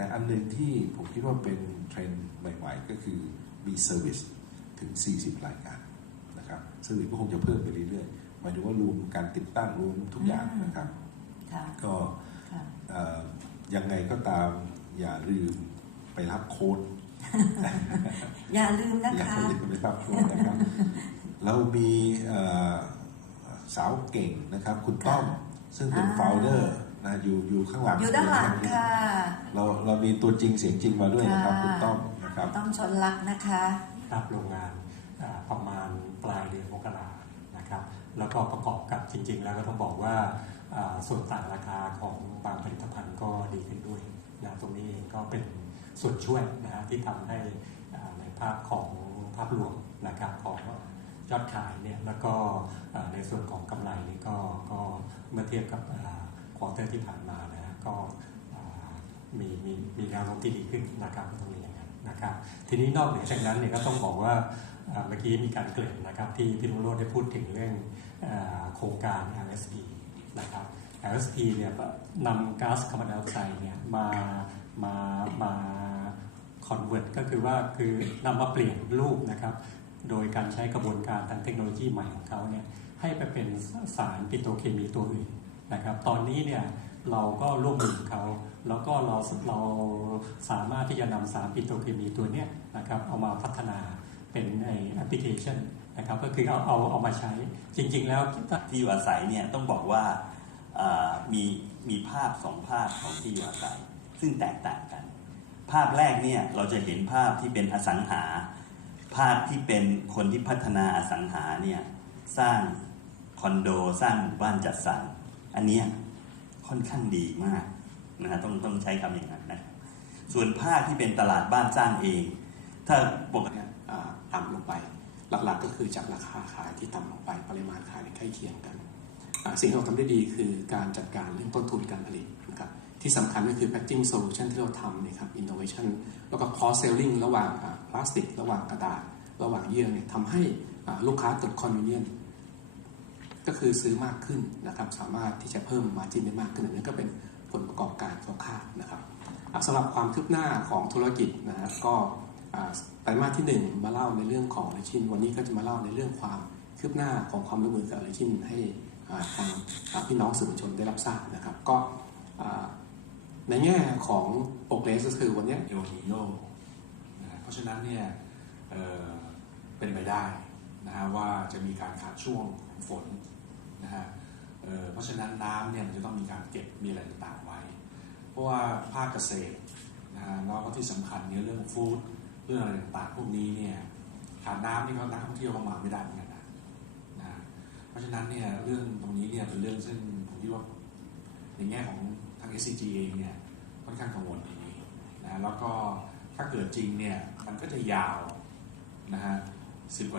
แต่อันหนึ่งที่ผมคิดว่าเป็นเทรนด์ใหม่ๆ ก็คือมีเซอร์วิสถึง 40 รายการนะครับเซอร์วิสก็คงจะเพิ่มไปเรื่อยๆหมายถึงว่ารวมการติดตั้งรวมทุกอย่างนะครับค่ะก็ค่ะเอ่อยังไงก็ตามอย่าลืมไปรับโค้ดอย่าลืมนะอย่าคะลืมไปรับโค้ดนะครับเรามีเอ่อสาวเก่งนะครับ คุณต้อม ซึ่งเป็นอ่าโฟลเดอร์ นะอยู่อยู่ข้างหลังอยู่ด้านหลังค่ะ เราเรามีตัวจริงเสียงจริงมาด้วยนะครับค่ะคุณต้อมนะครับต้องชนลักนะคะครับโรงงานอ่าประมาณปลายเดือนมกรานะครับ แล้วก็ประกอบกับจริง ๆ แล้วก็ต้องบอกว่าอ่าส่วนต่างราคาของบางผลิตภัณฑ์ก็ดีขึ้นด้วยนะตรงนี้เองก็เป็นส่วนช่วยนะฮะที่ทำให้อ่าในภาพของภาพรวมนะครับของยอดขายเนี่ยแล้วก็อ่าในส่วนของกำไรนี่ก็ก็เมื่อเทียบกับ ควอเตอร์ที่ผ่านมานะ ก็มีมีมีแนวโน้มที่ดีขึ้นนะครับตรงนี้อย่างนั้นนะครับ ทีนี้นอกเหนือจากนั้นเนี่ยก็ต้องบอกว่าเมื่อกี้มีการเกริ่นนะครับที่พี่ลุงโรจน์ได้พูดถึงเรื่องโครงการ LSP นะครับ LSP เนี่ยนำก๊าซคาร์บอนไดออกไซด์เนี่ยมามามาคอนเวิร์ตก็คือว่าคือนำมาเปลี่ยนรูปนะครับ โดยการใช้กระบวนการทางเทคโนโลยีใหม่ของเขาเนี่ยให้ไปเป็นสารปิโตรเคมีตัวอื่น นะครับ ตอนนี้เนี่ยเราก็ร่วมมือเขาแล้วก็เราเราสามารถที่จะนำสารปิโตรเคมีตัวเนี้ยนะครับเอามาพัฒนาเป็นไอแอปพลิเคชันนะครับก็คือเอาเอาเอามาใช้จริง ๆ แล้วที่อยู่อาศัยเนี่ยต้องบอกว่ามีมีภาพสองภาพของที่อยู่อาศัย ซึ่งแตกต่างกัน ภาพแรกเนี่ยเราจะเห็นภาพที่เป็นอสังหา ภาพที่เป็นคนที่พัฒนาอสังหาเนี่ยสร้างคอนโดสร้างหมู่บ้านจัดสรร อันนี้ค่อนข้างดีมากนะฮะต้องต้องใช้คำอย่างนั้นนะส่วนภาพที่เป็นตลาดบ้านสร้างเอง ถ้าปกติอ่าต่ำลงไป หลักๆก็คือจากราคาขายที่ต่ำลงไปปริมาณขายเนี่ยใกล้เคียงกัน สิ่งที่เราทำได้ดีคือการจัดการเรื่องต้นทุนการผลิตนะครับที่สำคัญก็คือ packaging solution ที่เราทำนะครับ innovation แล้วก็ cross selling ระหว่างพลาสติก ระหว่างกระดาษ ระหว่างเยื่อเนี่ยทำให้ลูกค้าเกิด convenience ก็คือซื้อมากขึ้นนะครับ สามารถที่จะเพิ่มมาจินได้มากขึ้นอันนี้ก็เป็นผลประกอบการคร่าวๆนะครับสำหรับความคืบหน้าของธุรกิจนะฮะก็ไตรมาสที่ 1 มาเล่าในเรื่องของออริจินวันนี้ก็จะมาเล่าในเรื่องความคืบหน้าของความร่วมมือกับออริจินให้ทางพี่น้องสื่อมวลชนได้รับทราบนะครับ ก็ในแง่ของโปรเกรสก็คือวันนี้เอลนีโยเพราะฉะนั้นเนี่ยเเป็นไปได้ นะฮะว่าจะมีการขาดช่วงของฝนนะฮะเเพราะฉะนั้นน้ำเนี่ยมันจะต้องมีการเก็บมีอะไรต่างๆไว้ เพราะว่าภาคเกษตรนะฮะแล้วก็ที่สำคัญเนี่ยเรื่องฟู้ดเรื่องอะไรต่างๆพวกนี้เนี่ยขาดน้ำนี่เขานักท่องเที่ยวเข้ามาไม่ได้เหมือนกันนะนะเพราะฉะนั้นเนี่ยเรื่องตรงนี้เนี่ยเป็นเรื่องซึ่งผมคิดว่าในแง่ของทาง SCG เองเนี่ยค่อนข้างกังวลทีนี้นะแล้วก็ถ้าเกิดจริงเนี่ยมันก็จะยาวนะฮะสิบกว่า